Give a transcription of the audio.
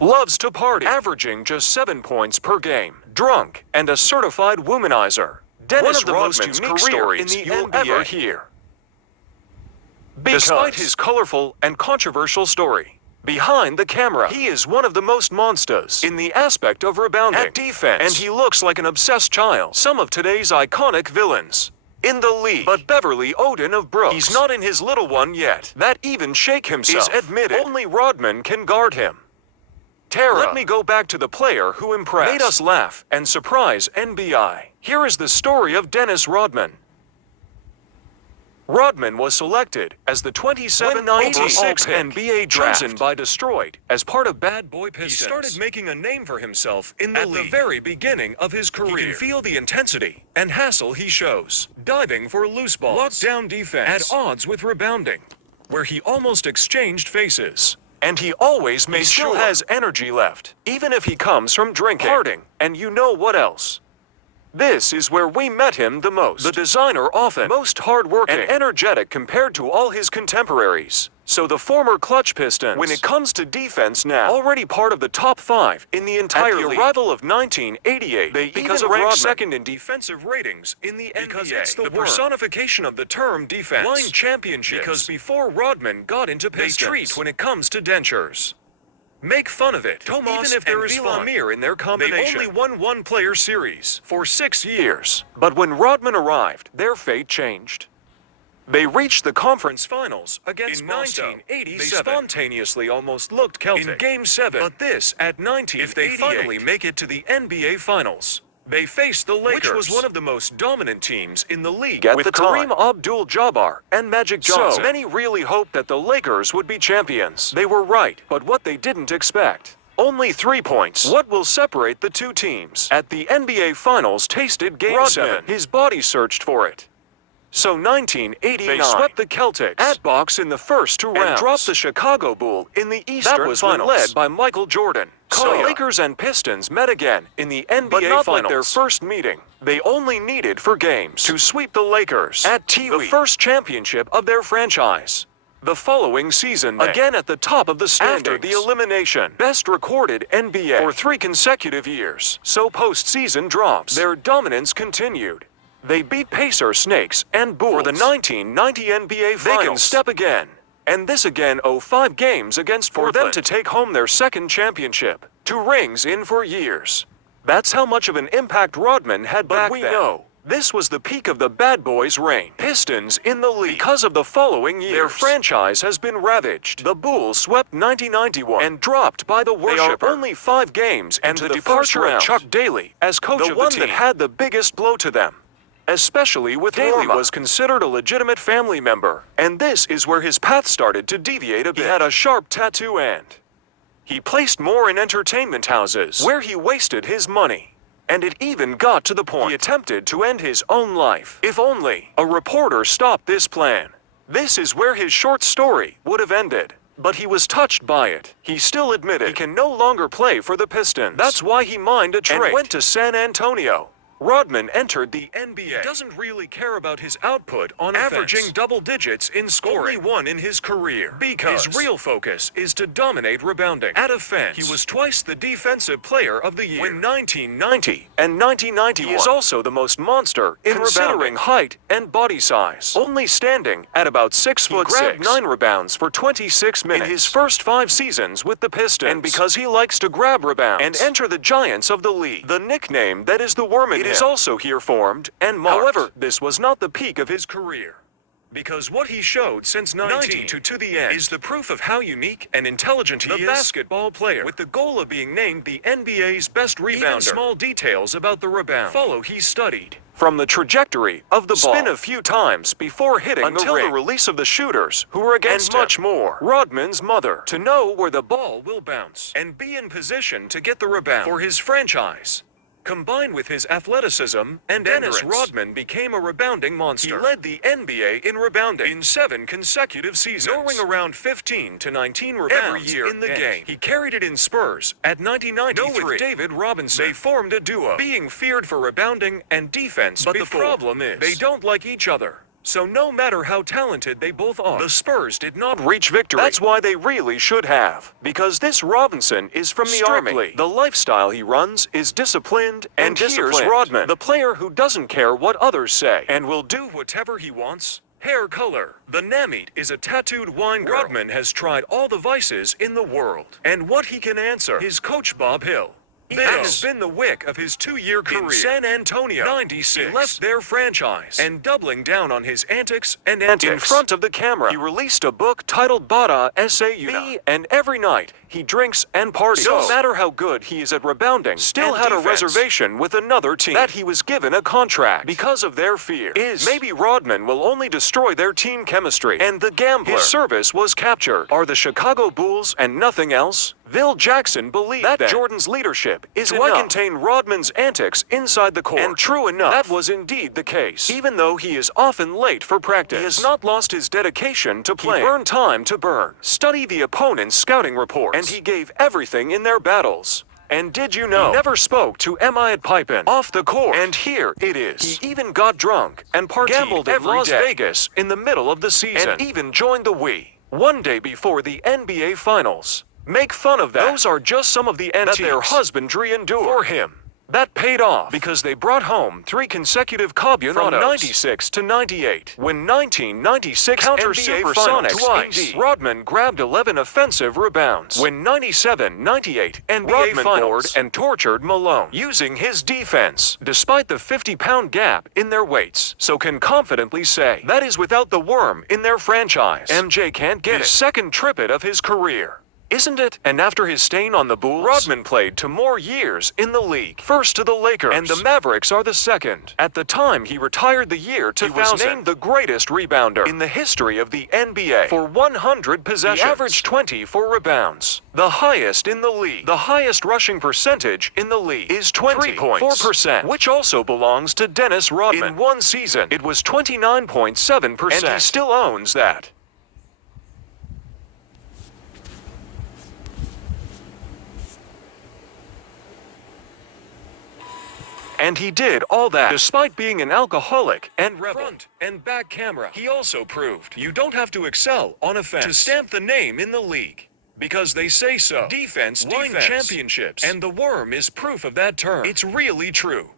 Loves to party, averaging just 7 points per game. Drunk, and a certified womanizer. Dennis Rodman's unique stories you'll ever hear. Despite his colorful and controversial story, behind the camera, he is one of the most monsters in the aspect of rebounding at defense, and he looks like an obsessed child. Some of today's iconic villains in the league, but Beverly Odin of Brooks, he's not in his little one yet. That even Shake himself is admitted. Only Rodman can guard him. Tara, let me go back to the player who impressed, made us laugh, and surprise NBA. Here is the story of Dennis Rodman. Rodman was selected as the 27th overall NBA draft, chosen by Detroit as part of Bad Boy Pistons. He started making a name for himself in the league at the very beginning of his career. He can feel the intensity and hassle he shows, diving for loose balls, lockdown defense, at odds with rebounding, where he almost exchanged faces. And he always makes sure he has energy left, even if he comes from drinking, partying, and you know what else. This is where we met him the most. The designer often most hardworking and energetic compared to all his contemporaries. So the former clutch Piston, when it comes to defense now, already part of the top 5 in the entire league. At the arrival of 1988, they even ranked second in defensive ratings in the NBA. Because it's the personification of the term defense. Line championships. Because before Rodman got into Pistons, they treat when it comes to dentures. Make fun of it, Tomas, even if there is Vladimir in their combination. They only won one player series for 6 years. But when Rodman arrived, their fate changed. They reached the conference finals against in 1987. They spontaneously almost looked Celtic in Game 7. But this, at 1988, if they finally make it to the NBA Finals, they faced the Lakers, which was one of the most dominant teams in the league at the time, with Kareem Abdul-Jabbar and Magic Johnson. So many really hoped that the Lakers would be champions. They were right, but what they didn't expect: only 3 points. What will separate the two teams? At the NBA Finals tasted Game 7. His body searched for it. So 1989, they swept the Celtics at box in the first 2 rounds and dropped the Chicago Bulls in the Eastern Finals, led by Michael Jordan. So Lakers and Pistons met again in the NBA but not Finals. Like their first meeting. They only needed 4 games to sweep the Lakers at the first championship of their franchise. The following season, again at the top of the standings after the elimination, best recorded NBA for 3 consecutive years. So postseason drops, their dominance continued. They beat Pacers, Snakes, and Bulls for the 1990 NBA Finals. They can step again. And this again 5 games against Portland for them to take home their second championship. 2 rings in 4 years. That's how much of an impact Rodman had back then. But we know this was the peak of the bad boys' reign. Pistons in the league. Because of the following years, their franchise has been ravaged. The Bulls swept 1991 and dropped by the worshiper. They are only 5 games and the departure of Chuck Daly as coach of the team. The one that had the biggest blow to them. Especially with Daly was considered a legitimate family member, and this is where his path started to deviate a bit. He had a sharp tattoo and he placed more in entertainment houses, where he wasted his money. And it even got to the point he attempted to end his own life. If only a reporter stopped this plan. This is where his short story would have ended. But he was touched by it. He still admitted he can no longer play for the Pistons. That's why he mined a trade and went to San Antonio. Rodman entered the NBA. He doesn't really care about his output on averaging double digits in scoring. Only 1 in his career. Because his real focus is to dominate rebounding. At offense, he was twice the defensive player of the year. When 1990 and 1991, he is also the most monster in considering height and body size. Only standing at about 6 foot 6. He grabbed 9 rebounds for 26 minutes in his first 5 seasons with the Pistons. And because he likes to grab rebounds and enter the giants of the league, the nickname that is the worm in him is also here formed and marked. However, this was not the peak of his career. Because what he showed since 19 to the end is the proof of how unique and intelligent he is. The basketball player, with the goal of being named the NBA's best rebounder. Even small details about the rebound he studied. From the trajectory of the ball, spin a few times before hitting until the release of the shooters who were against him, and much more. Rodman's mother, to know where the ball will bounce and be in position to get the rebound for his franchise. Combined with his athleticism and Dennis Rodman became a rebounding monster. He led the NBA in rebounding in 7 consecutive seasons, scoring around 15 to 19 rebounds every year in the game. He carried it in Spurs at 1993. With David Robinson, they formed a duo, being feared for rebounding and defense. But the problem is, they don't like each other. So no matter how talented they both are, the Spurs did not reach victory. That's why they really should have. Because this Robinson is from the Army. The lifestyle he runs is disciplined and here's Rodman, the player who doesn't care what others say and will do whatever he wants. Hair color. The Namit is a tattooed wine girl. Rodman has tried all the vices in the world. And what he can answer is Coach Bob Hill. That has been the wick of his 2-year career. In San Antonio, 96, he left their franchise and doubling down on his antics. In front of the camera, he released a book titled Bada Sayuna, and every night he drinks and parties. No matter how good he is at rebounding, still had a reservation with another team that he was given a contract because of their fear. Maybe Rodman will only destroy their team chemistry, and the gambler. His service was captured. Are the Chicago Bulls and nothing else? Phil Jackson believed that Jordan's leadership is enough to contain Rodman's antics inside the court. And true enough, that was indeed the case. Even though he is often late for practice, he has not lost his dedication to play. He burned time to burn. Study the opponent's scouting reports, and he gave everything in their battles. And did you know, he never spoke to Emiad Pipin off the court. And here it is. He even got drunk and gambled in Las Vegas in the middle of the season, and even joined the Wii one day before the NBA Finals. Make fun of that. Those are just some of the antics that their husbandry endured for him. That paid off because they brought home 3 consecutive campeonatos from 96 to 98. When 1996 NBA Finals twice, Rodman grabbed 11 offensive rebounds. When 97-98 NBA Finals and tortured Malone using his defense, despite the 50-pound gap in their weights. So can confidently say that is without the worm in their franchise. MJ can't get his second triplet of his career. Isn't it? And after his stain on the Bulls, Rodman played 2 more years in the league. First to the Lakers, and the Mavericks are the second. At the time he retired the year 2000, he was named the greatest rebounder in the history of the NBA for 100 possessions. He averaged 24 rebounds, the highest in the league. The highest rushing percentage in the league is 20.4%, which also belongs to Dennis Rodman. In one season, it was 29.7%, and he still owns that. And he did all that despite being an alcoholic and rebel. Front and back camera. He also proved you don't have to excel on offense to stamp the name in the league. Because they say so. Defense wins championships. And the worm is proof of that term. It's really true.